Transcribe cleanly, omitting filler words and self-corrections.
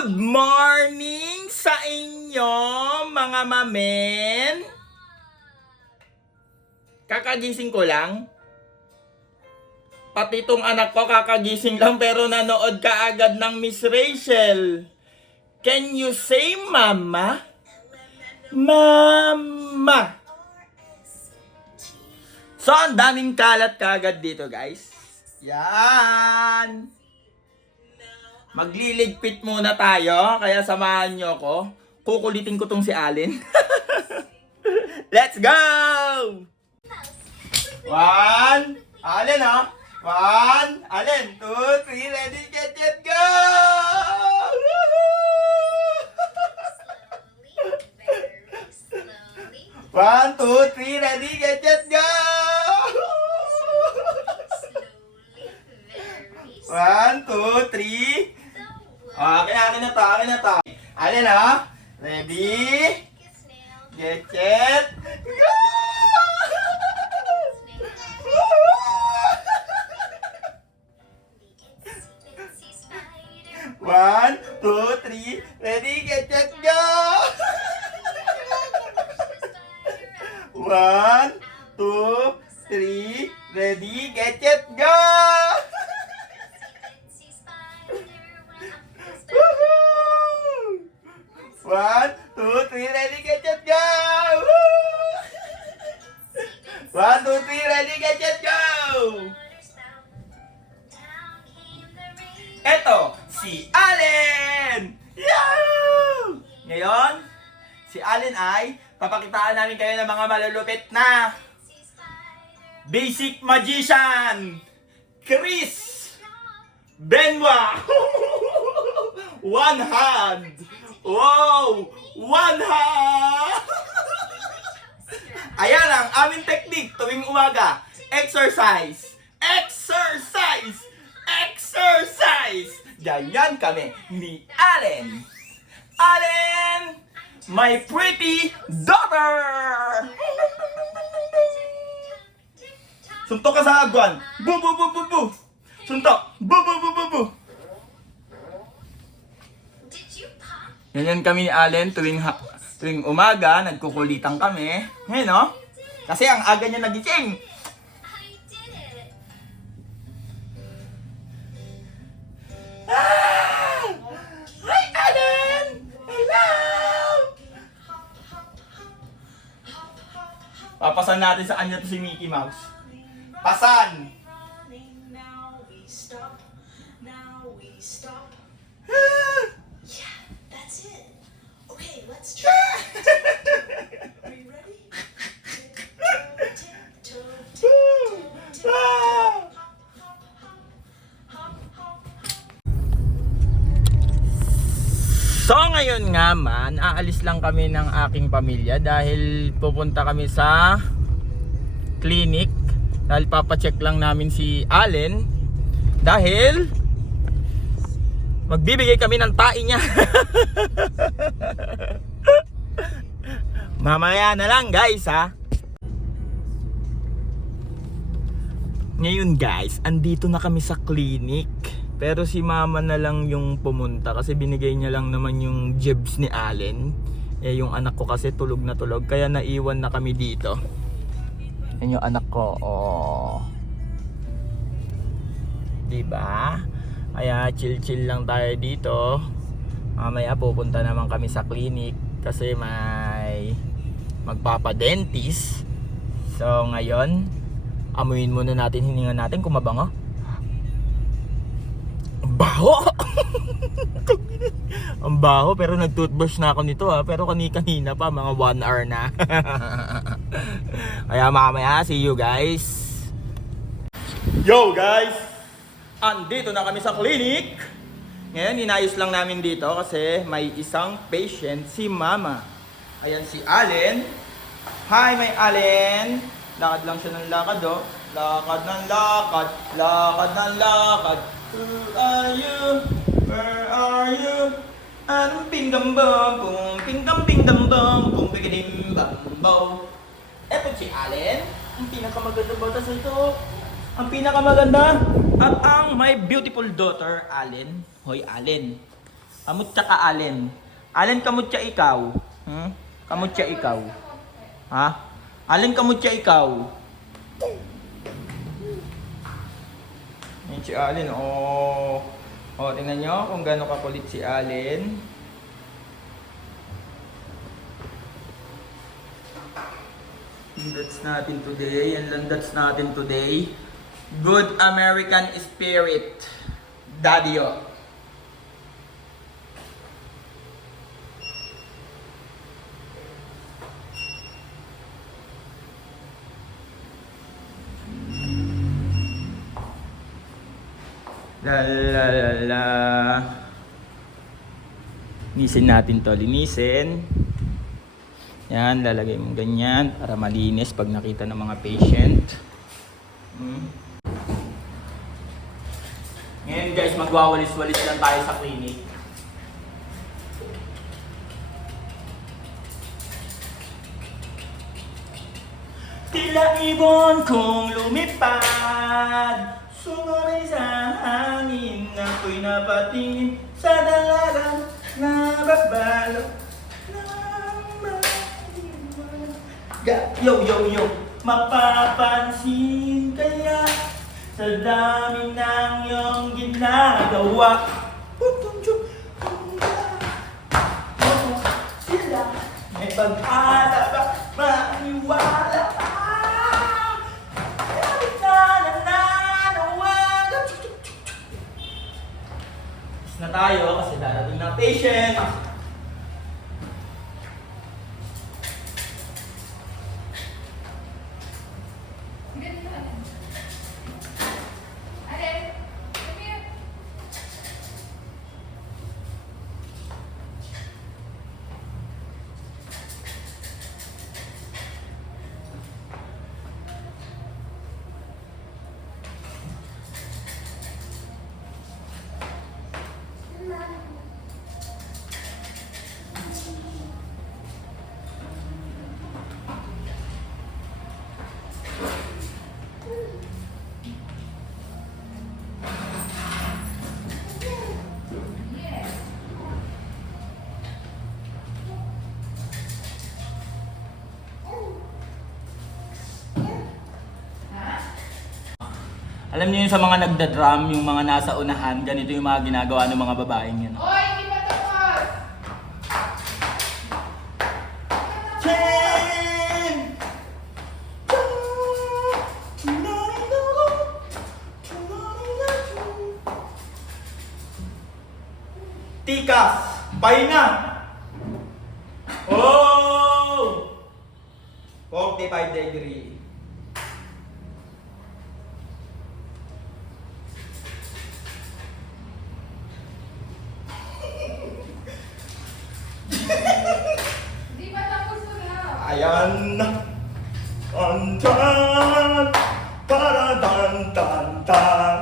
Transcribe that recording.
Good morning sa inyo, mga mamen. Kakagising ko lang. Pati tong anak ko kakagising lang pero nanood ka agad ng Miss Rachel. Can you say mama? Mama. So, ang daming kalat kaagad dito, guys. Yan. Magliligpit muna tayo, kaya samahan nyo ako. Kukulitin ko tong si Allen. Let's go! One, Allen oh. One, Allen, 2, 3, ready, get, go! One, 2, 3, ready, get, go! One, 2, 3. Okay, akin na to. Alin ha? Ready? Get set. Go! One, two, three. Ready, get set, go! One, two, three. Ready, get set, go! One, two, three, ready, get set, go! One, two, three, ready, get set, go! Eto, si Allen! Yahoo! Ngayon, si Allen ay papakitaan namin kayo ng mga malulupit na basic magician! Chris Benoit! One hand! Wow! One hand! Ayan ang aming technique tuwing umaga. Exercise! Exercise! Exercise! Ganyan kami ni Allen. Allen! My pretty daughter! Suntok ka sa agwan. Bu bu bu bu bu. Suntok. Bu bu bu bu bu. Ganyan kami ni Allen tuwing umaga, nagkukulitan kami. Ngayon, no? Kasi ang aga niya nagising. Ah! Hi, Allen! Hello! Papasan natin sa kanya to si Mickey Mouse. Pasan! So ngayon nga man, aalis lang kami ng aking pamilya dahil pupunta kami sa clinic dahil papacheck lang namin si Allen dahil magbibigay kami ng tae niya. Mamaya na lang guys ha. Ngayon guys, andito na kami sa clinic. Pero si mama na lang yung pumunta kasi binigay niya lang naman yung jibs ni Allen. Eh yung anak ko kasi tulog na tulog kaya naiwan na kami dito. Yan yung anak ko. Oh. Diba? Kaya chill lang tayo dito. Mamaya pupunta naman kami sa clinic kasi may magpapadentist. So ngayon, amuin muna natin, hiningan natin kung mabango. Baho! Ang baho pero nag-toothbrush na ako nito ha. Pero kanina pa, mga 1 hour na. Kaya mamaya, see you guys. Yo guys! Andito na kami sa clinic. Ngayon, inayos lang namin dito kasi may isang patient, si Mama. Ayan si Allen. Hi, may Allen. Lakad lang siya ng lakad oh. Lakad ng lakad. Lakad ng lakad. Who are you? Where are you? Anong pinggam bam bum pinggam bam bum bigidim bam bow. Eto si Allen, ang pinakamaganda bata sa ito. Ang pinakamaganda at ang my beautiful daughter, Allen. Hoy Allen, Kamutya ka, Allen. Allen, kamutya ikaw. Hmm? Kamutya ikaw. Ha? Allen, kamutya ikaw. Yan si Allen, oh. Oh, tingnan nyo kung gaano kakulit si Allen. That's natin today. Yan lang that's natin today. Good American spirit. Daddy-o. La la la la. Linisin natin to. Linisin. Yan, lalagay mo ganyan para malinis pag nakita ng mga patient. Ngayon guys, magwawalis-walis lang tayo sa clinic. Tila ibon kong lumipad, sumabay sa hangin, ako'y napatingin sa dalagang nababalo. Yo, yo, yo, mapapansin kaya sa dami ng iyong ginagawa. Sila may pag-asa ba, maniwala pa. Kahit na nananawagan. Tapos na tayo kasi darating na patient. Alam niyo yun sa mga nagda-drum, yung mga nasa unahan, ganito yung mga ginagawa ng mga babaeng yun. Hoy, hindi pa tapos! Tikas! Pahinga! Oh! 45 degree. Hindi pa tapos na. Ayan na. Tan para tan tan tan.